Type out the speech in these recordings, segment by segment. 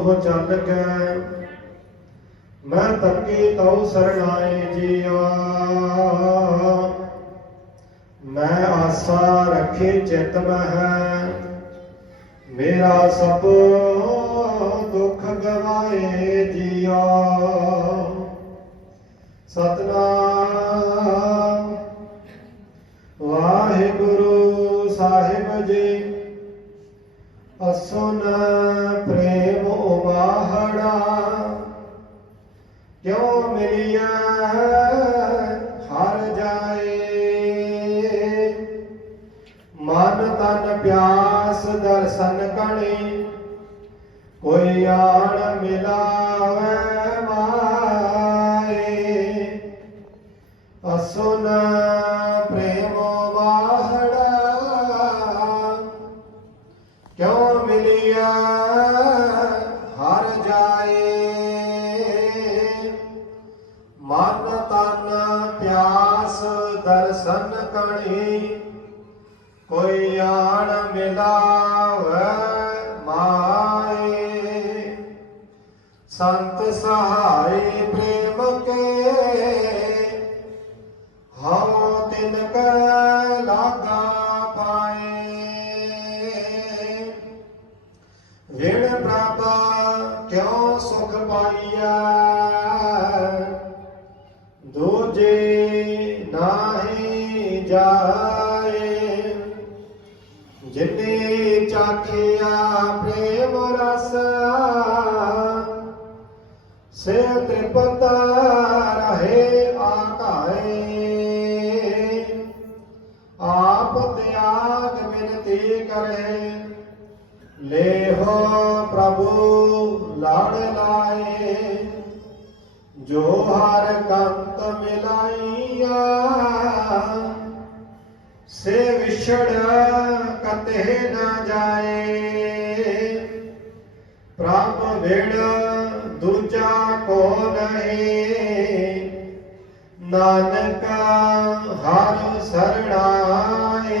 ਹੋ ਚੱਲ ਗਏ ਮੈਂ ਤੱਕੇ ਤਉ ਸਰਣਾਏ ਜੀਵਾ ਮੈਂ ਆਸਾ ਰੱਖੇ ਚਿਤ ਮਹਿ। ਮੇਰਾ ਸਭ ਦੁੱਖ ਗਵਾਏ ਜੀਆ। ਸਤਨਾਮ। ਵਾਹਿਗੁਰੂ ਸਾਹਿਬ ਜੀ। ਅਸੁਨ ਪ੍ਰੇਮ ਉਬਾਹੜਾ। ਕਿਉ ਮਿਲਿਆ ਹਰ ਜਾਏ। ਮਨ ਤਨ ਪਿਆਸ ਦਰਸ਼ਨ ਕਣੀ, ਕੋਈ ਆਣ ਮਿਲਾਵੇ ਮਾਏ। ਅਸੁਨ ਪ੍ਰੇਮ ਕਿਉ ਮਿਲਿਆ? ਹਰ ਜਾਏ। ਮਨ ਤਨ ਪਿਆਸ ਦਰਸ਼ਨ ਕਣੀ ਕੋਈ ਆਣ ਮਿਲਾਵੇ ਮਾਏ। ਸੰਤ ਸਹਾਈ ਪ੍ਰੇਮ ਕੇ। ਹਉ ਤਿਨ ਕੈ ਲਾਗਾ। ਵਿਣ ਪ੍ਰਭ ਕਿਉ ਸੁਖ ਪਾਈਐ? ਦੂਜੇ ਨਾਹੀ ਜਾਏ, ਜਿਨੇ ਚਾਖਿਆ ਪ੍ਰੇਮ ਰਸ, ਸੇ ਤ੍ਰਿਪਤ ਰਹੇ ਆਕਾਏ। ਆਪ ਤਿਆਗ ਬਿਨਤੀ ਕਰੇ ਲੇਹੋ ਪ੍ਰਭੂ ਲਾੜ ਲਾਏ, ਜੋ ਹਰ ਕੰਤ ਮਿਲਾਈਆ, ਸੇ ਵਿਛੜ ਕਤੇ ਨਾ ਜਾਏ। ਪ੍ਰਭ ਵਿਣ ਦੂਜਾ ਕੋ ਨਹੀਂ, ਨਾਨਕ ਹਰ ਸਰਣਾਏ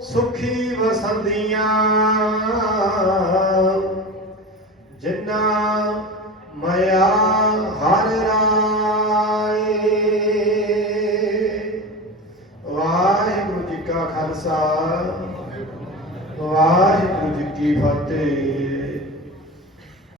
ਸੁਖੀ ਵਸੰਦੀਆਂ। ਜਿਨਾ ਮਾਇਆ ਹਰ ਰਾਏ। ਵਾਹਿਗੁਰੂ ਜੀ ਕਾ ਖਾਲਸਾ ਵਾਹਿਗੁਰੂ ਜੀ ਕੀ ਫਤਿਹ।